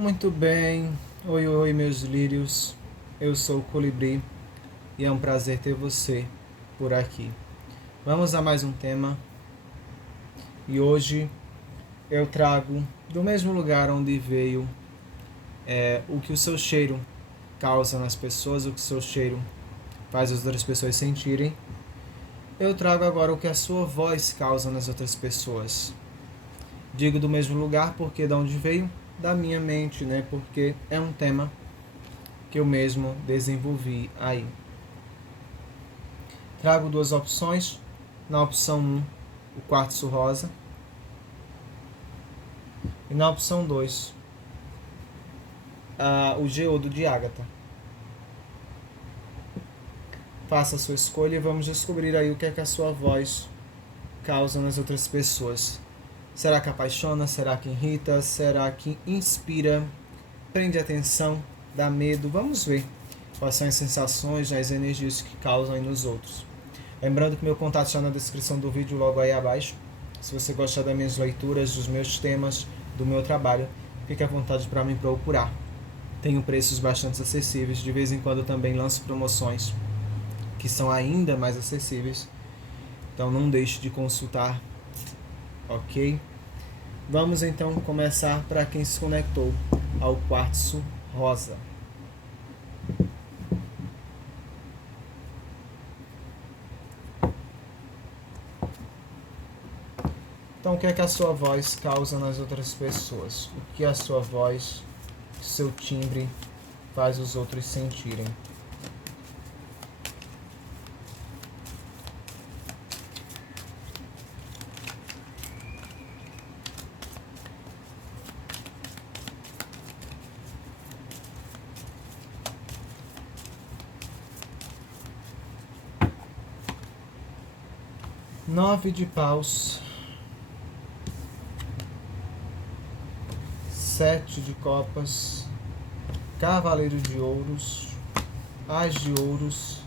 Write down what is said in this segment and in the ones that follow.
Muito bem, oi, oi, meus lírios. Eu sou o Colibri e é um prazer ter você por aqui. Vamos a mais um tema e hoje eu trago do mesmo lugar onde veio o que o seu cheiro causa nas pessoas, o que o seu cheiro faz as outras pessoas sentirem. Eu trago agora o que a sua voz causa nas outras pessoas. Digo do mesmo lugar porque de onde veio? Da minha mente, né? Porque é um tema que eu mesmo desenvolvi aí. Trago duas opções. Na opção 1, o quartzo rosa. E na opção 2, o geodo de ágata. Faça a sua escolha e vamos descobrir aí o que é que a sua voz causa nas outras pessoas. Será que apaixona? Será que irrita? Será que inspira? Prende atenção? Dá medo? Vamos ver quais são as sensações, as energias que causam aí nos outros. Lembrando que meu contato está na descrição do vídeo logo aí abaixo. Se você gostar das minhas leituras, dos meus temas, do meu trabalho, fique à vontade para me procurar. Tenho preços bastante acessíveis. De vez em quando também lanço promoções que são ainda mais acessíveis. Então não deixe de consultar, ok? Vamos então começar para quem se conectou ao quartzo rosa. Então, o que é que a sua voz causa nas outras pessoas? O que a sua voz, seu timbre, faz os outros sentirem? Nove de paus. Sete de copas, cavaleiro de ouros, as de ouros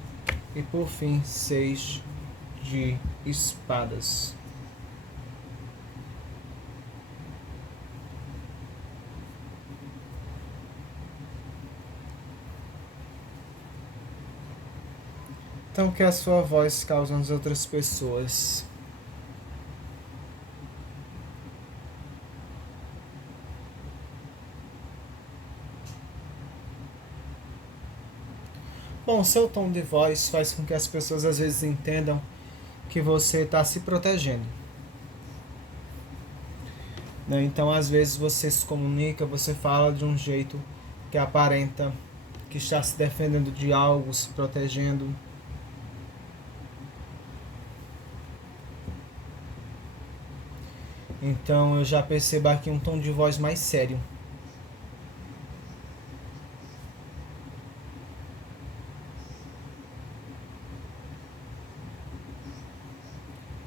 e por fim 6 de espadas. Então, o que a sua voz causa nas outras pessoas? Bom, seu tom de voz faz com que as pessoas às vezes entendam que você está se protegendo. Né? Então, às vezes você se comunica, você fala de um jeito que aparenta que está se defendendo de algo, se protegendo. Então, eu já percebo aqui um tom de voz mais sério.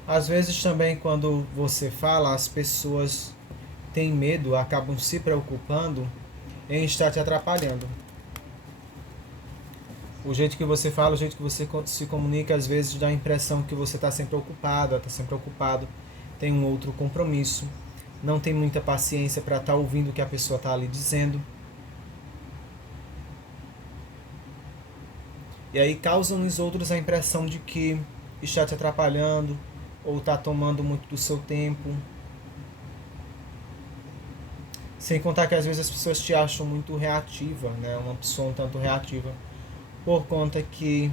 Às vezes também quando você fala, as pessoas têm medo, acabam se preocupando em estar te atrapalhando. O jeito que você fala, o jeito que você se comunica, às vezes dá a impressão que você está sempre ocupada, está sempre ocupado, tem um outro compromisso, não tem muita paciência para estar ouvindo o que a pessoa está ali dizendo. E aí causa nos outros a impressão de que está te atrapalhando, ou está tomando muito do seu tempo. Sem contar que às vezes as pessoas te acham muito reativa, né? Uma pessoa um tanto reativa, por conta que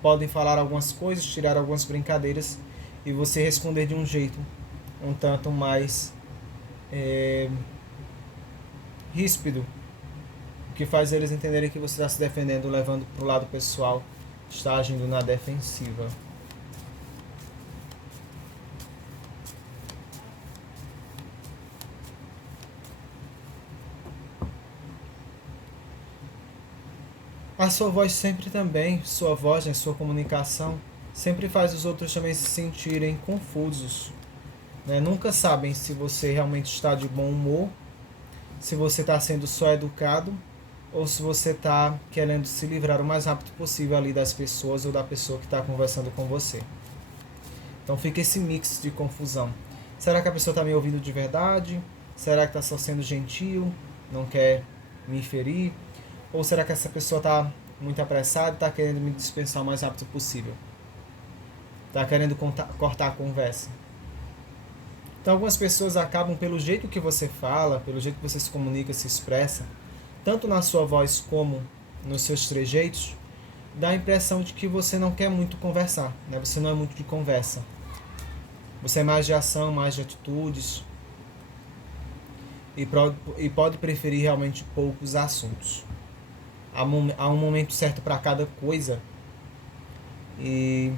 podem falar algumas coisas, tirar algumas brincadeiras e você responder de um jeito um tanto mais ríspido, o que faz eles entenderem que você está se defendendo, levando para o lado pessoal, está agindo na defensiva. A sua voz sempre também, sua voz, né, sua comunicação, sempre faz os outros também se sentirem confusos. Né? Nunca sabem se você realmente está de bom humor, se você está sendo só educado, ou se você está querendo se livrar o mais rápido possível ali das pessoas ou da pessoa que está conversando com você. Então fica esse mix de confusão. Será que a pessoa está me ouvindo de verdade? Será que está só sendo gentil? não quer me ferir? Ou será que essa pessoa está muito apressada e está querendo me dispensar o mais rápido possível? Está querendo cortar a conversa? Então algumas pessoas acabam, pelo jeito que você fala, pelo jeito que você se comunica, se expressa, tanto na sua voz como nos seus trejeitos, dá a impressão de que você não quer muito conversar, né? Você não é muito de conversa. Você é mais de ação, mais de atitudes, e pode preferir realmente poucos assuntos. Há um momento certo para cada coisa, e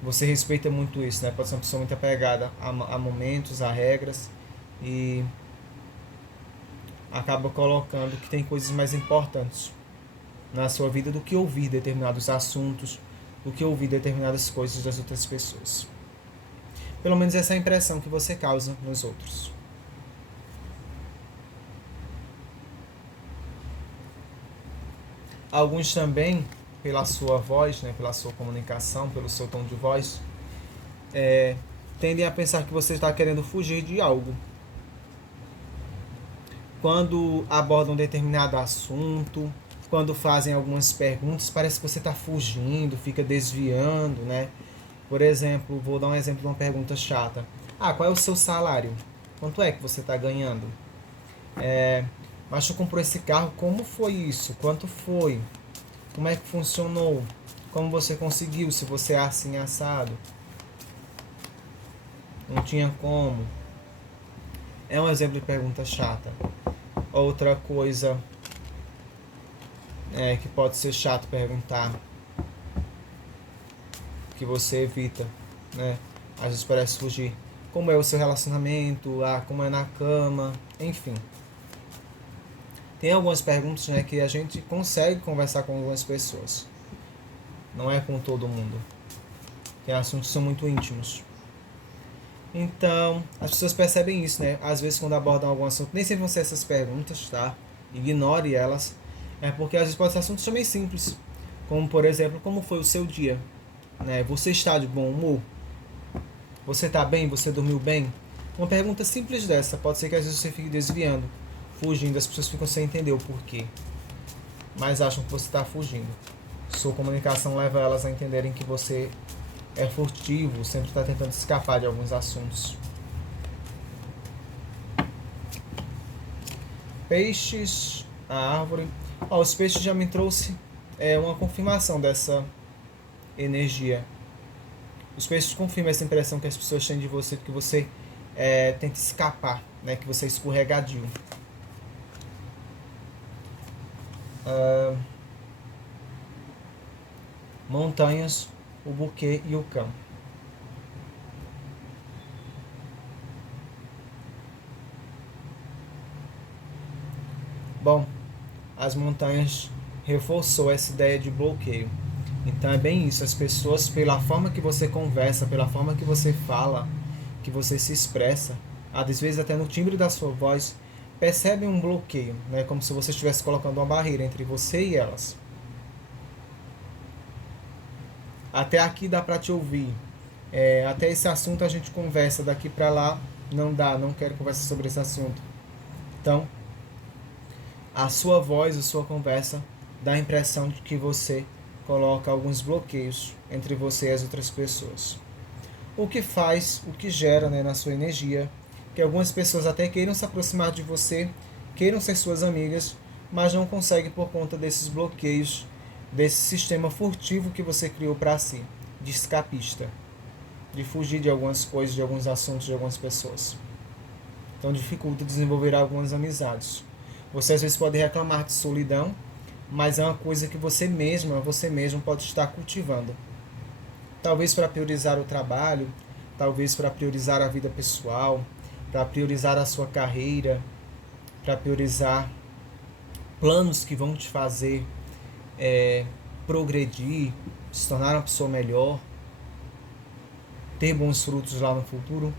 você respeita muito isso, né? Pode ser uma pessoa muito apegada a momentos, a regras, e acaba colocando que tem coisas mais importantes na sua vida do que ouvir determinados assuntos, do que ouvir determinadas coisas das outras pessoas. Pelo menos essa é a impressão que você causa nos outros. Alguns também, pela sua voz, né, pela sua comunicação, pelo seu tom de voz, tendem a pensar que você está querendo fugir de algo. Quando abordam um determinado assunto, quando fazem algumas perguntas, parece que você está fugindo, fica desviando, né? Por exemplo, vou dar um exemplo de uma pergunta chata. Qual é o seu salário? Quanto é que você está ganhando? Mas tu comprou esse carro, como foi isso? Quanto foi? Como é que funcionou? Como você conseguiu? Se você é assim assado? Não tinha como. É um exemplo de pergunta chata. Outra coisa que pode ser chato perguntar, que você evita, né? Às vezes parece fugir. Como é o seu relacionamento? Como é na cama? Enfim. Tem algumas perguntas, né, que a gente consegue conversar com algumas pessoas. Não é com todo mundo. Tem assuntos que são muito íntimos. Então, as pessoas percebem isso, né? Às vezes quando abordam algum assunto, nem sempre vão ser essas perguntas, tá? Ignore elas. Porque às vezes pode ser assuntos também simples. Como, por exemplo, como foi o seu dia? Né? Você está de bom humor? Você está bem? Você dormiu bem? Uma pergunta simples dessa, pode ser que às vezes você fique desviando, fugindo, as pessoas ficam sem entender o porquê, mas acham que você está fugindo. Sua comunicação leva elas a entenderem que você é furtivo, sempre está tentando escapar de alguns assuntos. Peixes, a árvore. Os peixes já me trouxe uma confirmação dessa energia. Os peixes confirmam essa impressão que as pessoas têm de você, que você tenta escapar, né? Que você é escorregadio. Montanhas, o buquê e o cão. Bom, as montanhas reforçou essa ideia de bloqueio. Então é bem isso, as pessoas, pela forma que você conversa, pela forma que você fala, que você se expressa, às vezes até no timbre da sua voz, percebem um bloqueio, né? Como se você estivesse colocando uma barreira entre você e elas. Até aqui dá para te ouvir. Até esse assunto a gente conversa, daqui para lá não dá, não quero conversar sobre esse assunto. Então, a sua voz, a sua conversa dá a impressão de que você coloca alguns bloqueios entre você e as outras pessoas. O que gera, né, na sua energia, que algumas pessoas até queiram se aproximar de você, queiram ser suas amigas, mas não conseguem por conta desses bloqueios, desse sistema furtivo que você criou para si, de escapista, de fugir de algumas coisas, de alguns assuntos, de algumas pessoas. Então dificulta desenvolver algumas amizades. Você às vezes pode reclamar de solidão, mas é uma coisa que você mesmo pode estar cultivando. Talvez para priorizar o trabalho, talvez para priorizar a vida pessoal, para priorizar a sua carreira, para priorizar planos que vão te fazer progredir, se tornar uma pessoa melhor, ter bons frutos lá no futuro.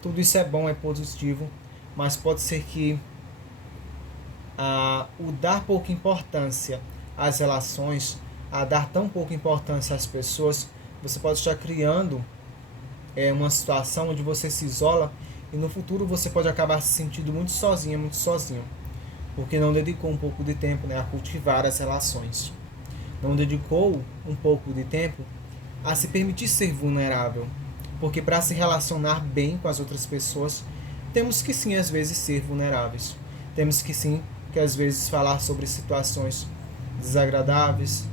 Tudo isso é bom, é positivo, mas pode ser que o dar pouca importância às relações, a dar tão pouca importância às pessoas, você pode estar criando uma situação onde você se isola E no futuro você pode acabar se sentindo muito sozinha, muito sozinho, porque não dedicou um pouco de tempo, né, a cultivar as relações. Não dedicou um pouco de tempo a se permitir ser vulnerável. Porque para se relacionar bem com as outras pessoas, temos que sim, às vezes, ser vulneráveis. Temos que sim, que às vezes, falar sobre situações desagradáveis,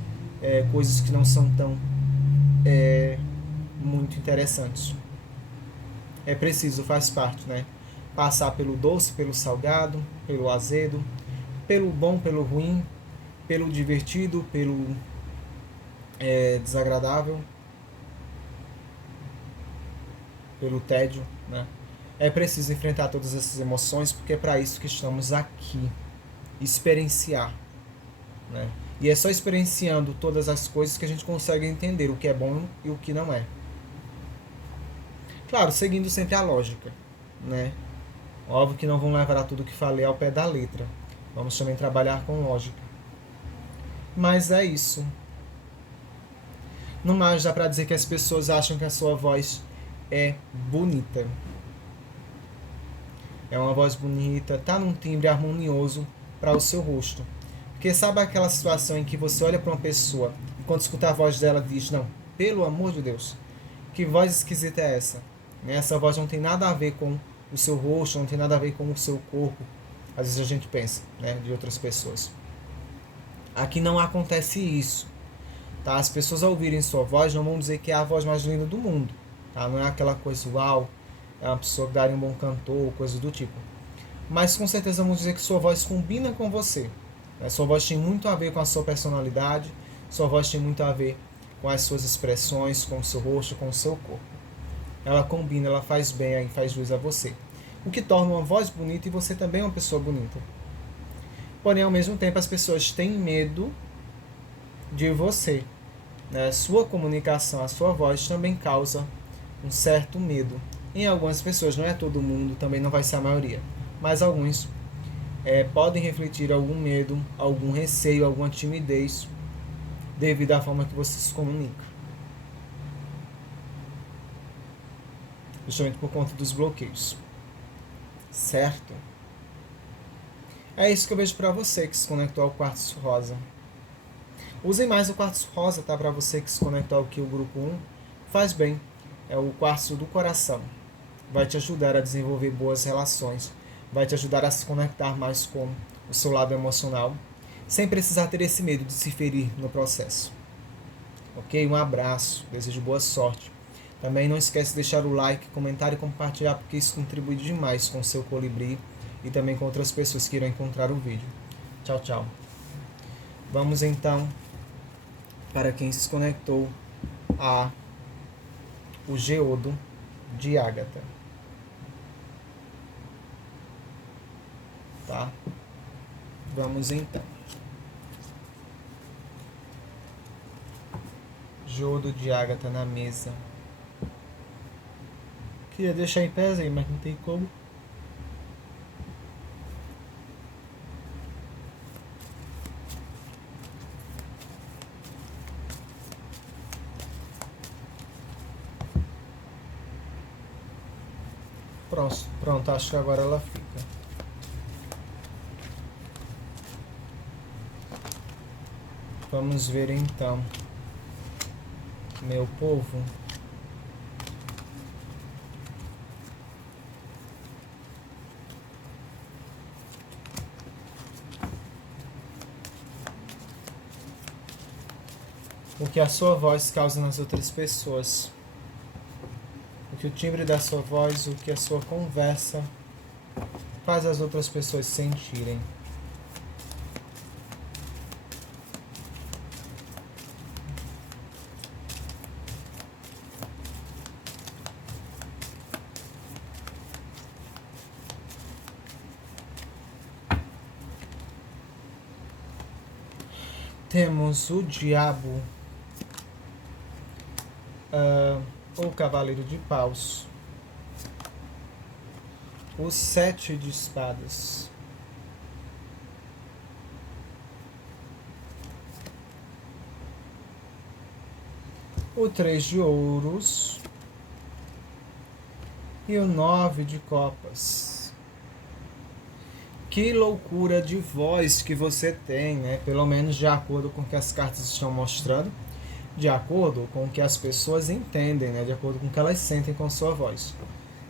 coisas que não são tão muito interessantes. É preciso, faz parte, né? Passar pelo doce, pelo salgado, pelo azedo, pelo bom, pelo ruim, pelo divertido, pelo desagradável, pelo tédio, né? É preciso enfrentar todas essas emoções porque é para isso que estamos aqui, experienciar, né? E é só experienciando todas as coisas que a gente consegue entender o que é bom e o que não é. Claro, seguindo sempre a lógica, né? Óbvio que não vão levar a tudo que falei ao pé da letra. Vamos também trabalhar com lógica. Mas é isso. No mais, dá pra dizer que as pessoas acham que a sua voz é bonita. É uma voz bonita, tá num timbre harmonioso para o seu rosto. Porque sabe aquela situação em que você olha para uma pessoa e quando escuta a voz dela diz, não, pelo amor de Deus, que voz esquisita é essa? Essa voz não tem nada a ver com o seu rosto, não tem nada a ver com o seu corpo. Às vezes a gente pensa, né, de outras pessoas. Aqui não acontece isso. Tá? As pessoas ao ouvirem sua voz não vão dizer que é a voz mais linda do mundo. Tá? Não é aquela coisa, uau, é uma pessoa que daria um bom cantor, coisa do tipo. Mas com certeza vamos dizer que sua voz combina com você. Né? Sua voz tem muito a ver com a sua personalidade, sua voz tem muito a ver com as suas expressões, com o seu rosto, com o seu corpo. Ela combina, ela faz bem, aí faz jus a você. O que torna uma voz bonita e você também é uma pessoa bonita. Porém, ao mesmo tempo, as pessoas têm medo de você. Né? Sua comunicação, a sua voz também causa um certo medo. Em algumas pessoas, não é todo mundo, também não vai ser a maioria, mas alguns podem refletir algum medo, algum receio, alguma timidez devido à forma que você se comunica. Justamente por conta dos bloqueios. Certo? É isso que eu vejo para você que se conectou ao quartzo rosa. Use mais o quartzo rosa, tá? Para você que se conectou aqui ao grupo 1. Faz bem. É o quartzo do coração. Vai te ajudar a desenvolver boas relações. Vai te ajudar a se conectar mais com o seu lado emocional. Sem precisar ter esse medo de se ferir no processo. Ok? Um abraço. Desejo boa sorte. Também não esquece de deixar o like, comentar e compartilhar, porque isso contribui demais com o seu colibri e também com outras pessoas que irão encontrar o vídeo. Tchau, tchau. Vamos então para quem se conectou a o geodo de Ágata. Tá? Vamos então. Geodo de Ágata na mesa. Queria deixar em pé aí, mas não tem como. Pronto, acho que agora ela fica. Vamos ver então, meu povo. O que a sua voz causa nas outras pessoas. O que o timbre da sua voz, o que a sua conversa faz as outras pessoas sentirem. Temos o diabo, o cavaleiro de paus, o 7 de espadas, o 3 de ouros, E o 9 de copas. Que loucura de voz que você tem, né? Pelo menos de acordo com o que as cartas estão mostrando, de acordo com o que as pessoas entendem, né? De acordo com o que elas sentem com sua voz.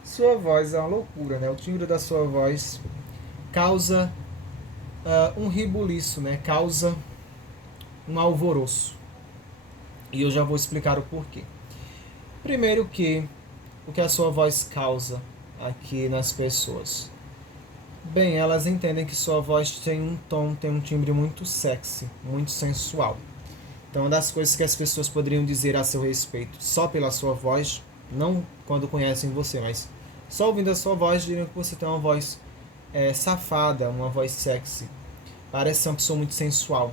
Sua voz é uma loucura, né? O timbre da sua voz causa um ribuliço, né? Causa um alvoroço. E eu já vou explicar o porquê. Primeiro que o que a sua voz causa aqui nas pessoas. Bem, elas entendem que sua voz tem um tom, tem um timbre muito sexy, muito sensual. Então, uma das coisas que as pessoas poderiam dizer a seu respeito só pela sua voz, não quando conhecem você, mas só ouvindo a sua voz, diriam que você tem uma voz safada, uma voz sexy. Parece ser uma pessoa muito sensual.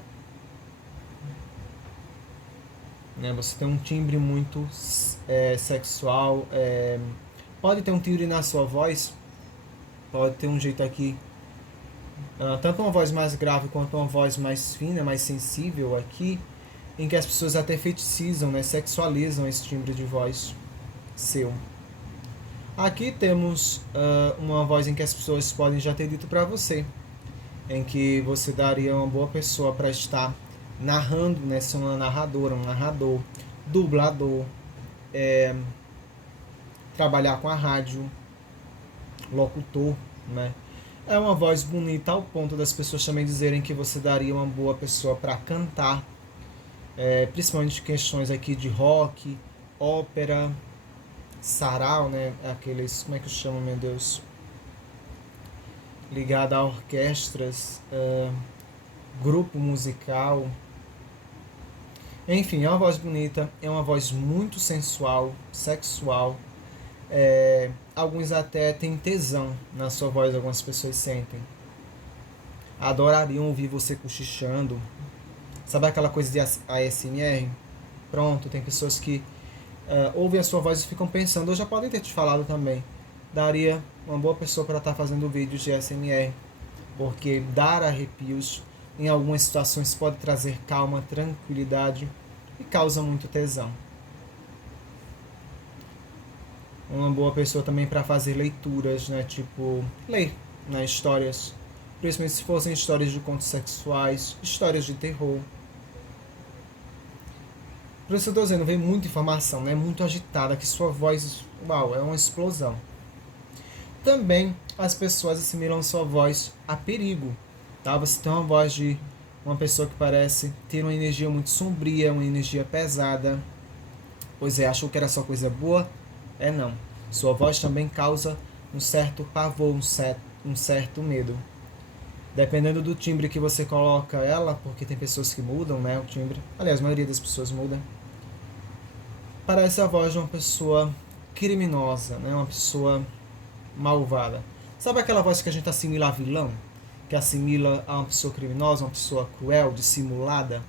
Né? Você tem um timbre muito sexual. Pode ter um timbre na sua voz, pode ter um jeito aqui, tanto uma voz mais grave quanto uma voz mais fina, mais sensível aqui, em que as pessoas até feticizam, né? Sexualizam esse timbre de voz seu. Aqui temos uma voz em que as pessoas podem já ter dito para você, em que você daria uma boa pessoa para estar narrando, né? Ser uma narradora, um narrador, dublador, trabalhar com a rádio, locutor, né? É uma voz bonita ao ponto das pessoas também dizerem que você daria uma boa pessoa para cantar, principalmente questões aqui de rock, ópera, sarau, né? Aqueles, como é que eu chamo, meu Deus? Ligado a orquestras, grupo musical. Enfim, é uma voz bonita, é uma voz muito sensual, sexual. Alguns até têm tesão na sua voz, algumas pessoas sentem. Adorariam ouvir você cochichando. Sabe aquela coisa de ASMR? Pronto, tem pessoas que ouvem a sua voz e ficam pensando, ou já podem ter te falado também, daria uma boa pessoa para estar fazendo vídeos de ASMR, porque dar arrepios em algumas situações pode trazer calma, tranquilidade e causa muito tesão. Uma boa pessoa também para fazer leituras, né? Tipo, ler, né? Histórias, principalmente se fossem histórias de contos sexuais, histórias de terror. Por isso eu estou dizendo, vem muita informação, né? Muito agitada, que sua voz, uau, é uma explosão. Também as pessoas assimilam sua voz a perigo, tá? Você tem uma voz de uma pessoa que parece ter uma energia muito sombria, uma energia pesada. Pois é, achou que era só coisa boa? Não. Sua voz também causa um certo pavor, um certo medo. Dependendo do timbre que você coloca ela, porque tem pessoas que mudam, né, o timbre. Aliás, a maioria das pessoas muda. Parece a voz de uma pessoa criminosa, né, uma pessoa malvada. Sabe aquela voz que a gente assimila a vilão? Que assimila a uma pessoa criminosa, uma pessoa cruel, dissimulada?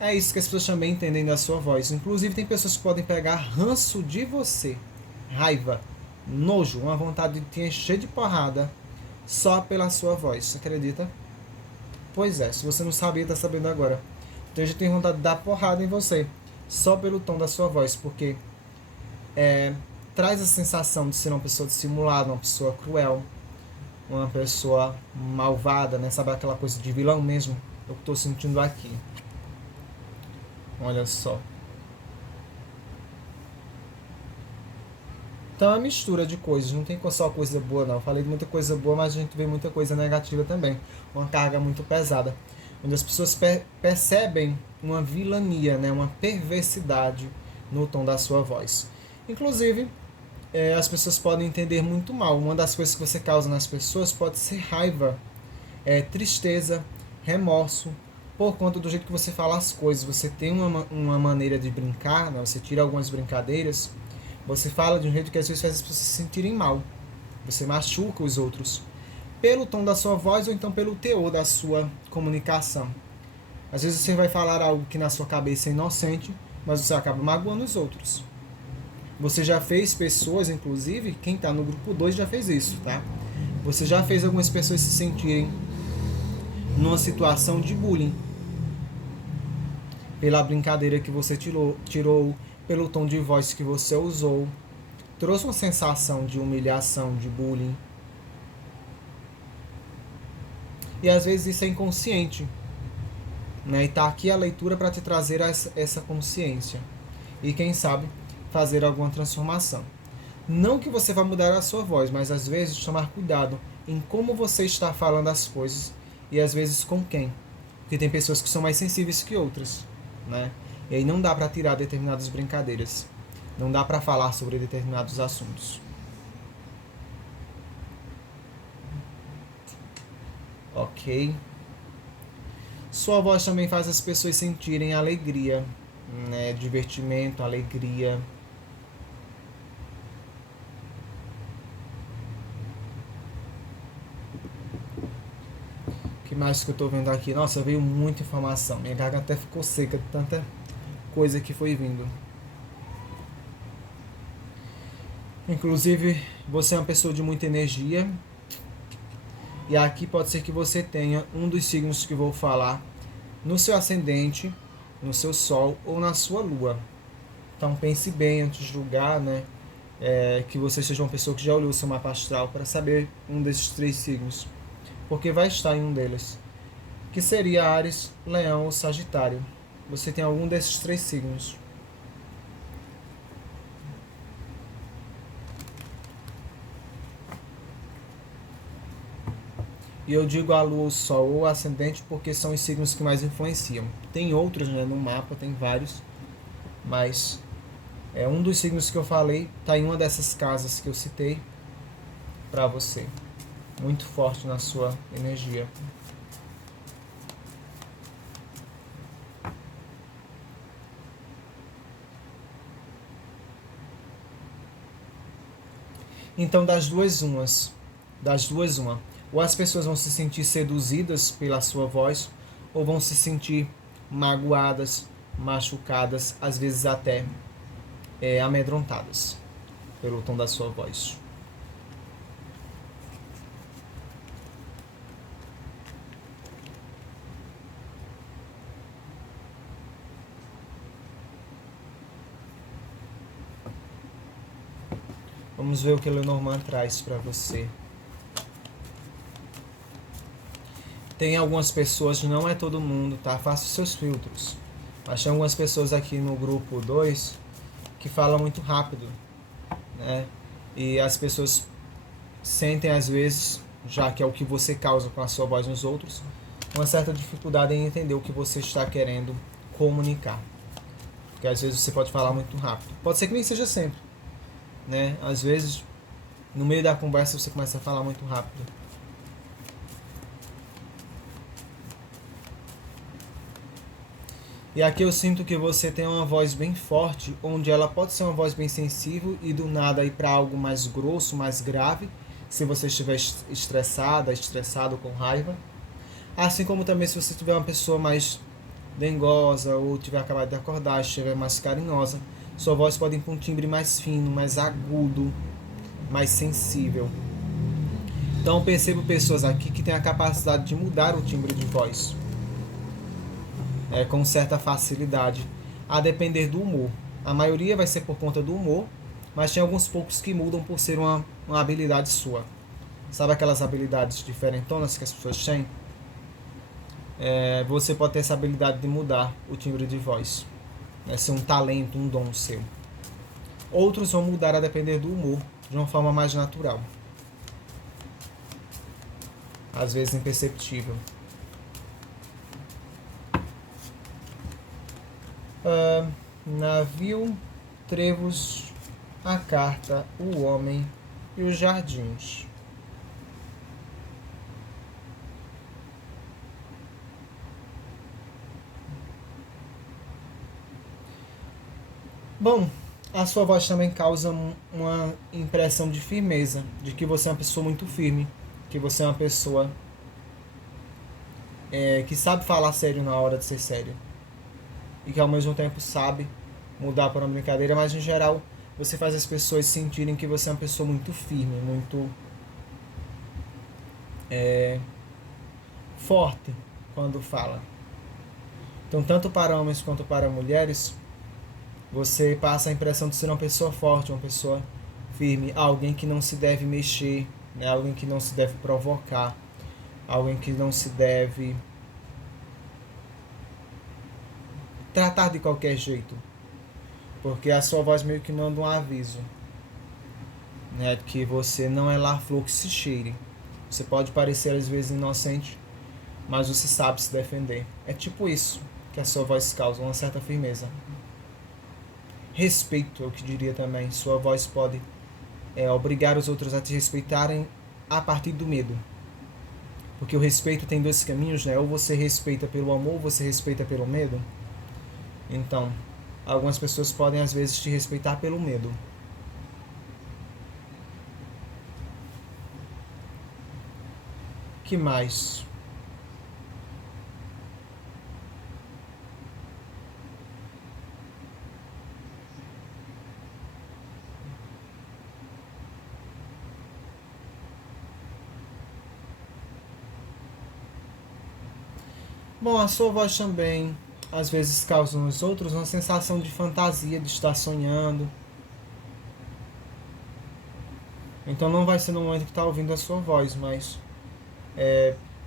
É isso que as pessoas também entendem da sua voz. Inclusive tem pessoas que podem pegar ranço de você, raiva, nojo, uma vontade de te encher de porrada só pela sua voz. Você acredita? Pois é, se você não sabia, está sabendo agora. Então já tem vontade de dar porrada em você só pelo tom da sua voz, porque traz a sensação de ser uma pessoa dissimulada, uma pessoa cruel, uma pessoa malvada, né? Sabe aquela coisa de vilão mesmo? Eu estou sentindo aqui. Olha só. Então é uma mistura de coisas, não tem só coisa boa não. Eu falei de muita coisa boa, mas a gente vê muita coisa negativa também. Uma carga muito pesada. Onde as pessoas percebem uma vilania, né? Uma perversidade no tom da sua voz. Inclusive, as pessoas podem entender muito mal. Uma das coisas que você causa nas pessoas pode ser raiva, tristeza, remorso, por conta do jeito que você fala as coisas. Você tem uma maneira de brincar, né? Você tira algumas brincadeiras, você fala de um jeito que às vezes faz as pessoas se sentirem mal. Você machuca os outros pelo tom da sua voz ou então pelo teor da sua comunicação. Às vezes você vai falar algo que na sua cabeça é inocente, mas você acaba magoando os outros. Você já fez pessoas, inclusive, quem está no grupo 2 já fez isso, tá? Você já fez algumas pessoas se sentirem numa situação de bullying pela brincadeira que você tirou, pelo tom de voz que você usou, trouxe uma sensação de humilhação, de bullying. E às vezes isso é inconsciente, né? E tá aqui a leitura para te trazer essa consciência. E quem sabe fazer alguma transformação. Não que você vá mudar a sua voz, mas às vezes tomar cuidado em como você está falando as coisas e às vezes com quem. Porque tem pessoas que são mais sensíveis que outras, né? E aí não dá para tirar determinadas brincadeiras. Não dá para falar sobre determinados assuntos. Ok. Sua voz também faz as pessoas sentirem alegria, né? Divertimento, alegria. O que mais que eu tô vendo aqui? Nossa, veio muita informação. Minha garganta até ficou seca de tanta coisa que foi vindo. Inclusive, você é uma pessoa de muita energia. E aqui pode ser que você tenha um dos signos que vou falar no seu ascendente, no seu sol ou na sua lua. Então pense bem antes de julgar, né? Que você seja uma pessoa que já olhou o seu mapa astral para saber um desses 3 signos. Porque vai estar em um deles. Que seria Áries, Leão ou Sagitário. Você tem algum desses 3 signos. E eu digo a Lua, o Sol ou o Ascendente porque são os signos que mais influenciam. Tem outros, né, no mapa, tem vários. Mas um dos signos que eu falei está em uma dessas casas que eu citei para você. Muito forte na sua energia. Então, das duas uma. Ou as pessoas vão se sentir seduzidas pela sua voz, ou vão se sentir magoadas, machucadas, às vezes até amedrontadas pelo tom da sua voz. Vamos ver o que Lenormand traz para você. Tem algumas pessoas, não é todo mundo, tá? Faça os seus filtros. Mas tem algumas pessoas aqui no grupo 2 que falam muito rápido, né? E as pessoas sentem às vezes, já que é o que você causa com a sua voz nos outros, uma certa dificuldade em entender o que você está querendo comunicar. Porque às vezes você pode falar muito rápido. Pode ser que nem seja sempre, né? Às vezes, no meio da conversa você começa a falar muito rápido. E aqui eu sinto que você tem uma voz bem forte, onde ela pode ser uma voz bem sensível e do nada ir para algo mais grosso, mais grave, se você estiver estressado, com raiva. Assim como também se você tiver uma pessoa mais dengosa ou tiver acabado de acordar, estiver mais carinhosa, sua voz pode ir para um timbre mais fino, mais agudo, mais sensível. Então eu percebo pessoas aqui que têm a capacidade de mudar o timbre de voz. Com certa facilidade, a depender do humor. A maioria vai ser por conta do humor, mas tem alguns poucos que mudam por ser uma habilidade sua. Sabe aquelas habilidades diferentonas que as pessoas têm? Você pode ter essa habilidade de mudar o timbre de voz. Ser um talento, um dom seu. Outros vão mudar a depender do humor, de uma forma mais natural. Às vezes imperceptível. Navio, trevos, a carta, o homem e os jardins. Bom, a sua voz também causa uma impressão de firmeza, de que você é uma pessoa muito firme, que você é uma pessoa que sabe falar sério na hora de ser sério. E que ao mesmo tempo sabe mudar para uma brincadeira, mas em geral você faz as pessoas sentirem que você é uma pessoa muito firme, muito forte quando fala. Então, tanto para homens quanto para mulheres, você passa a impressão de ser uma pessoa forte, uma pessoa firme, alguém que não se deve mexer, né? Alguém que não se deve provocar, alguém que não se deve tratar de qualquer jeito, porque a sua voz meio que manda um aviso, né? Que você não é lá flor que se cheire. Você pode parecer às vezes inocente, mas você sabe se defender. É tipo isso que a sua voz causa, uma certa firmeza. Respeito, eu que diria também. Sua voz pode obrigar os outros a te respeitarem a partir do medo. Porque o respeito tem dois caminhos, né? Ou você respeita pelo amor, ou você respeita pelo medo. Então, algumas pessoas podem às vezes te respeitar pelo medo. Que mais? Bom, a sua voz também às vezes causa nos outros uma sensação de fantasia, de estar sonhando. Então não vai ser no momento que está ouvindo a sua voz, mas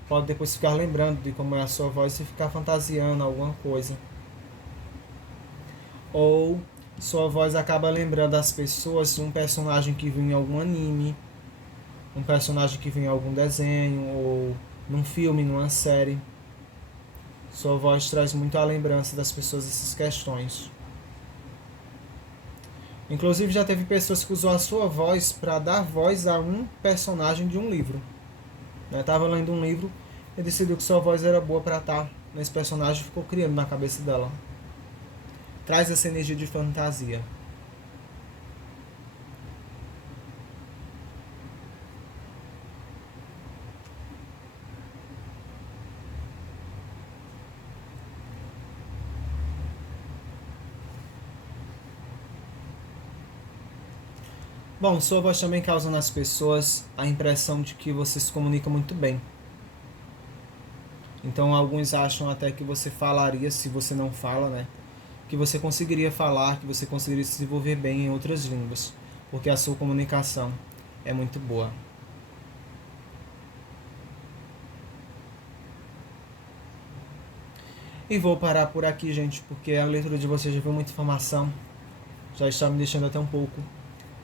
pode depois ficar lembrando de como é a sua voz e ficar fantasiando alguma coisa. Ou sua voz acaba lembrando as pessoas de um personagem que viu em algum anime, um personagem que viu em algum desenho, ou num filme, numa série. Sua voz traz muito a lembrança das pessoas essas questões. Inclusive já teve pessoas que usou a sua voz para dar voz a um personagem de um livro. Estava lendo um livro e decidiu que sua voz era boa para estar nesse personagem e ficou criando na cabeça dela. Traz essa energia de fantasia. Bom, sua voz também causa nas pessoas a impressão de que você se comunica muito bem. Então alguns acham até que você falaria, se você não fala, né? Que você conseguiria falar, que você conseguiria se desenvolver bem em outras línguas, porque a sua comunicação é muito boa. E vou parar por aqui, gente, porque a leitura de vocês já viu muita informação, já está me deixando até um pouco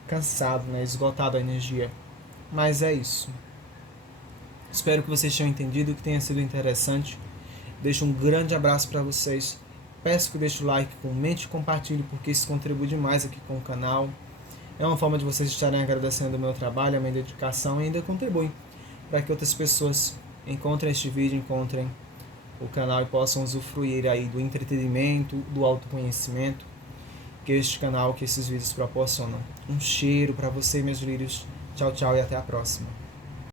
cansado, né? Esgotado a energia. Mas é isso. Espero que vocês tenham entendido, que tenha sido interessante. Deixo um grande abraço para vocês. Peço que deixe o like, comente e compartilhe, porque isso contribui demais aqui com o canal. É uma forma de vocês estarem agradecendo o meu trabalho, a minha dedicação, e ainda contribui para que outras pessoas encontrem este vídeo, encontrem o canal e possam usufruir aí do entretenimento, do autoconhecimento que este canal, que esses vídeos proporcionam. Um cheiro para você, meus lírios. Tchau, tchau e até a próxima.